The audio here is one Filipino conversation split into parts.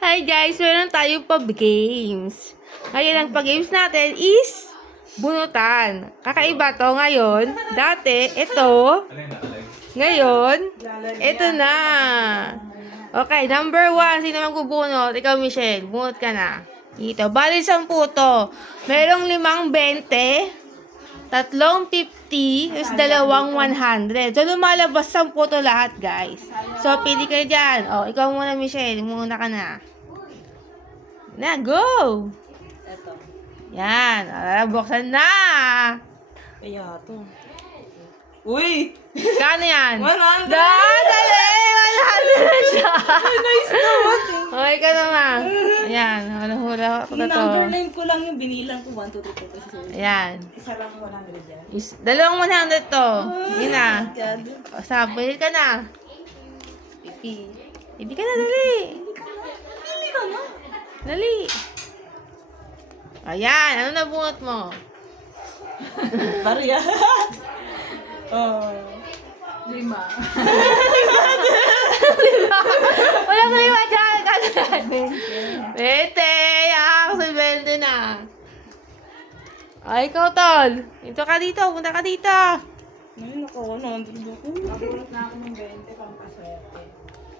Hi guys, meron tayong pag-games. Ngayon, ang pag-games natin is bunutan. Kakaiba to ngayon. Dati, ito. Ngayon, ito na. Okay, number 1. Sino magbubunot? Ikaw, Michelle. Bunot ka na. Dito. Bali 10 to. Merong 5 20, 3 50, is 2 100. So, lumalabas 10 to lahat, guys. So, pili kayo dyan. O, ikaw muna, Michelle. Muna ka na. Na, go! Eto. Yan. Buksan na. Kaya to. Uy! Kano yan? 100! Dali! 100 na siya. Nice naman! Okay ka naman. Ayan. Hula ko na to. Number 9 ko lang yung binilang ko. 1, 2, 3, 4, 5, 6, 7. Ayan. Isa lang 100 yan. Dalawang 100 to. Yun na. God. Sabi ka na. Pipi. Hindi ka na, dali. Hindi ka na. Dali. Ayan. Ano na bunot mo? Barya. Oh. 5. Wala ko yung dyan. Bete. Ako sa 20 na. Ay, ikaw, tol. Dito ka dito. Punta ka dito. Ngayon ako, 100 ako. Nabulot na ako ng 20 pampaswerte.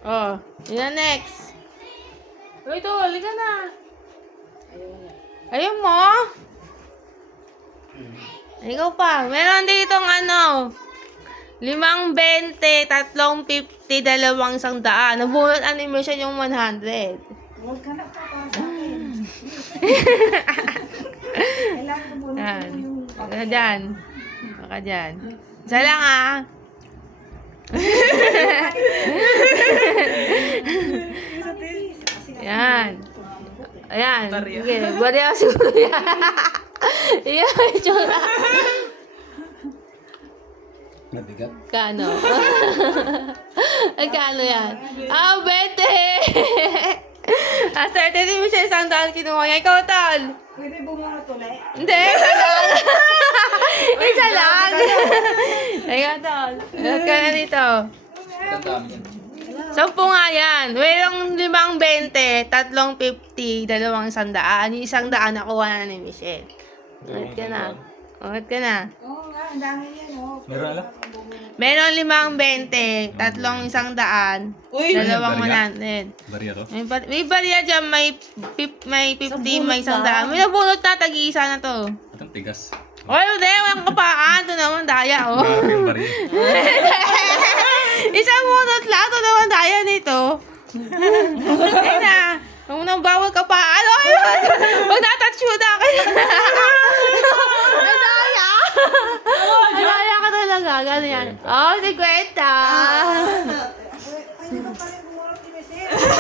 Oh. Yun na next. Uy, tol. Halika na. Ayaw na. Ayun mo? Ikaw pa. Meron dito ano. 5 20, 3 50, 2 100. Nabunot animation yung 100. Huwag ka na papasa akin. Kailangan ko bunot Yan. mo yung Baka dyan. Baka dyan. Isa lang ah. Yan. Ayan. Barya. Sige, barya siguro yan. Yan, tsura. Mabigat. Kano? Ay, kano yan? Ah, 20! Ah, 30 din mo siya 100 kinuha niya. Ikaw, tol. Pwede bumunot ulit. Hindi, isa lang. Isa lang. Ikaw, tol. Lahat ka na dito. Ang dami yan. 10 nga yan. Merong 5 20, 3 50, 2 100. Yung 100 nakuha na ni Michelle. Ulit ka na. Ulit ka na. Oo nga, ang dami yan. Oh. Meron ala? Meron 5 20, 3 100, Uy! 2 barya. 100. Barya to? May barya dyan, may 50, may 100. Sabunot May nabunot na, tag-iisa na to. At ang tigas. Oy, hindi, walang kapaan. Ito naman, daya, oh. Grabe yung barya. Isang bunot lang, ito naman, daya nito. Ayun na. Kung nang bawal kapaan, oy, wag natouch mo na kayo. Nadaya. Nadaya ka talaga, ganyan. Oh, 50.